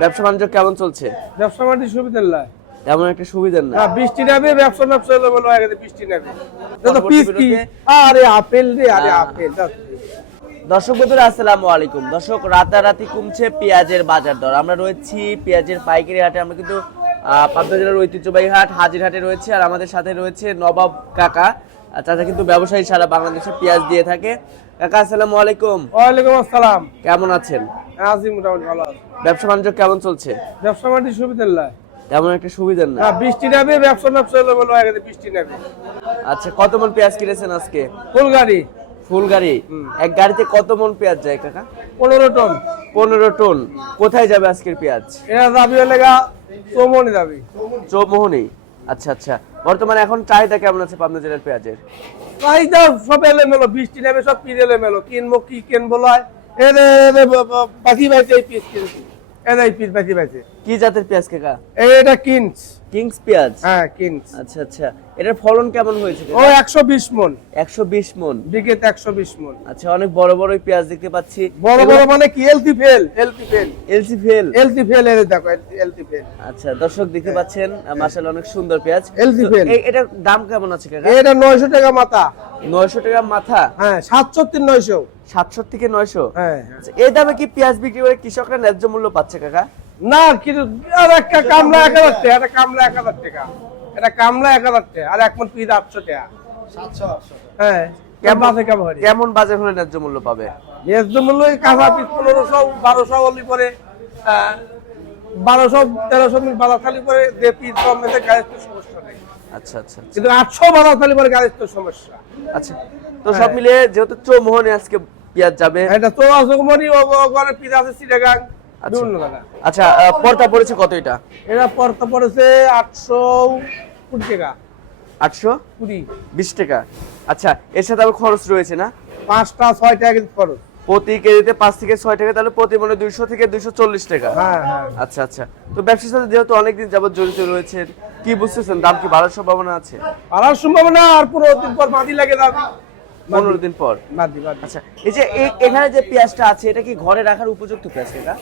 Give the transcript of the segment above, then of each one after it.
ব্যবসা বাণিজ্য কেমন চলছে? ব্যবসা বাণিজ্য সুবিধা নাই, তেমন একটা সুবিধা না। বৃষ্টি নামে ব্যবসা হলো বলো আগে বৃষ্টি নামে তো পিস কি আরে আপেল রে আরে আপেল। দর্শক বন্ধুরা আসসালামু আলাইকুম। দর্শক, রাতারাতি কমছে পেঁয়াজের বাজার দর। আমরা রয়েছি পেঁয়াজের পাইকারি হাটে। আমরা কিন্তু পাবনা জেলার ঐতিহ্যবাহী হাট হাজিরহাটে রয়েছে, আর আমাদের সাথে রয়েছে নবাব কাকা। চাচা কিন্তু ব্যবসায়ী, সারা বাংলাদেশে পেঁয়াজ দিয়ে থাকে। কাকা আসসালামু আলাইকুম। ওয়ালাইকুম আসসালাম। কেমন আছেন? আছি মোটামুটি ভালো আছি। ব্যবসা বাণিজ্য কেমন চলছে? ব্যবসা বাণিজ্য সুবিধা নাই, তেমন একটা সুবিধা না। বৃষ্টি নামে ব্যবসা হলো বলো আগে বৃষ্টি নামে। আচ্ছা, কত মন পেঁয়াজ কিনেছেন আজকে? ফুল গাড়ি। ফুল গাড়ি? এক গাড়িতে কত মন পেঁয়াজ যায় কাকা? 15 টন। 15 টন। কোথায় যাবে আজকের পেঁয়াজ? এরা দাবি হলে গা চৌমনি দাবি। চৌমোহনী। আচ্ছা আচ্ছা, বর্তমানে এখন চাহিদা কেমন আছে পাবনা জেলার পেঁয়াজের? চাহিদা সব এলোমেলো, বৃষ্টি নামে সব পিস এলোমেলো। কিনবো কি কিনবো লয় বাকি পাইছে এই পিস কিনছি, এই পিস বাকি পাইছে। কি জাতের পেঁয়াজ কাকা? এটা কিংস। কিংস পেঁয়াজ? হ্যাঁ কিংস। আচ্ছা আচ্ছা, এটার ফলন কেমন হয়েছে? ও 120 মন। 120 মন বিঘেতে 120 মন। আচ্ছা, অনেক বড় বড় পেঁয়াজ দেখতে পাচ্ছি। বড় বড় মানে কি LC fail? LC fail. LC fail? LC fail এর দেখো, এলসি ফেল। আচ্ছা দর্শক দেখতে পাচ্ছেন, মাশাআল্লাহ অনেক সুন্দর পেঁয়াজ। LC fail. এটার দাম কেমন আছে কাকা? এটা 900 টাকা মাথা। 900 টাকা মাথা? হ্যাঁ 67 900। 700 থেকে 900? হ্যাঁ। আচ্ছা, এই দামে কি পেঁয়াজ বিক্রি করে কৃষকরা ন্যায্য মূল্য পাচ্ছে কাকা? না কিন্তু আর একটা কামলা 1000 টাকা, এটা কামলা 1000 টাকা, এটা কামলা 1000 টাকা, আর এক মন পিস 800 টাকা। 700 800। হ্যাঁ কেমন বাজার হলে ন্যায্য মূল্য পাবে? ন্যায্য মূল্য কাঁচা পিস 1500 1200 হলি পরে 1200 1300 মিল বাজার খালি করে যে পিস কম মেতে গাড়ির তো সমস্যা নেই। আচ্ছা আচ্ছা, কিন্তু 800 বাজার খালি করে গাড়ির তো সমস্যা। আচ্ছা, তো সব মিলিয়ে যেহেতু চৌমোহনে আজকে পেঁয়াজ যাবে, এটা তো আসগমনি ও ঘরে পিস আছে চিটাগাং। আচ্ছা, পর্তা পড়েছে কত এটা? এটা পড়তা পড়েছে 820 টাকা। 820 টাকা। আচ্ছা, এর সাথে আবার খরচ রয়েছে না? 5টা 6 টাকা কিন্তু খরচ। প্রতি কেজিতে 5 থেকে 6 টাকা, তাহলে প্রতি মনে 200 থেকে 240 টাকা। হ্যাঁ হ্যাঁ। আচ্ছা আচ্ছা, তো ব্যবসার সাথে যেহেতু অনেকদিন যাবত জড়িত রয়েছেন, কি বুঝতেছেন দাম কি বাড়ার সম্ভাবনা আছে? বাড়ার সম্ভাবনা, আর 15 দিন পর মাটি লাগে যাবে। 15 দিন পর মাটি। আচ্ছা, এই যে এখানে যে পেঁয়াজটা আছে, এটা কি ঘরে রাখার উপযুক্ত পেঁয়াজ কাকা?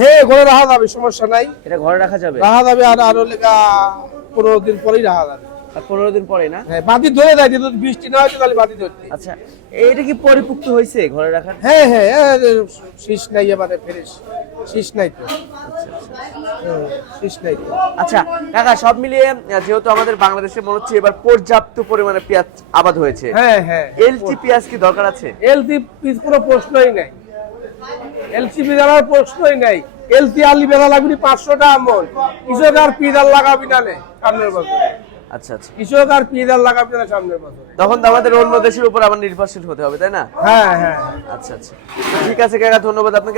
হ্যাঁ ঘরে রাখা যাবে, সমস্যা নাই। এটা ঘরে রাখা যাবে? রাখা যাবে, আর লেগা 15 দিন পরেই রাখা যাবে। আর 15 দিন পরে না? হ্যাঁ বাতি ধরে দেয়, যদি বৃষ্টি না হয় তাহলে বাতি ধরতে। আচ্ছা, এটা কি পরিপুক্ত হয়েছে ঘরে রাখার? হ্যাঁ হ্যাঁ, শীষ নাই এবারে, ফ্রেশ শীষ নাই তো। আচ্ছা আচ্ছা, শীষ নাই তো। আচ্ছা কাকা, সব মিলিয়ে যেহেতু আমাদের বাংলাদেশে মনে হচ্ছে এবার পর্যাপ্ত পরিমাণে পেঁয়াজ আবাদ হয়েছে, হ্যাঁ হ্যাঁ, এলটি পেঁয়াজ কি দরকার আছে? এলসি পিস কোনো প্রশ্নই নাই, এলসি বেদার প্রশ্নই নাই। এলসি আলি বেদা লাগবে 500 টাকা মন। কৃষক আর পিদার লাগাবি না নে সামনের বছর। আচ্ছা আচ্ছা, কৃষক আর পিদার লাগাবি না সামনের বছর। তখন তো আমাদের অন্য দেশের উপর আবার নির্ভরশীল হতে হবে, তাই না? হ্যাঁ হ্যাঁ। আচ্ছা আচ্ছা, ঠিক আছে কাকা, ধন্যবাদ আপনাকে।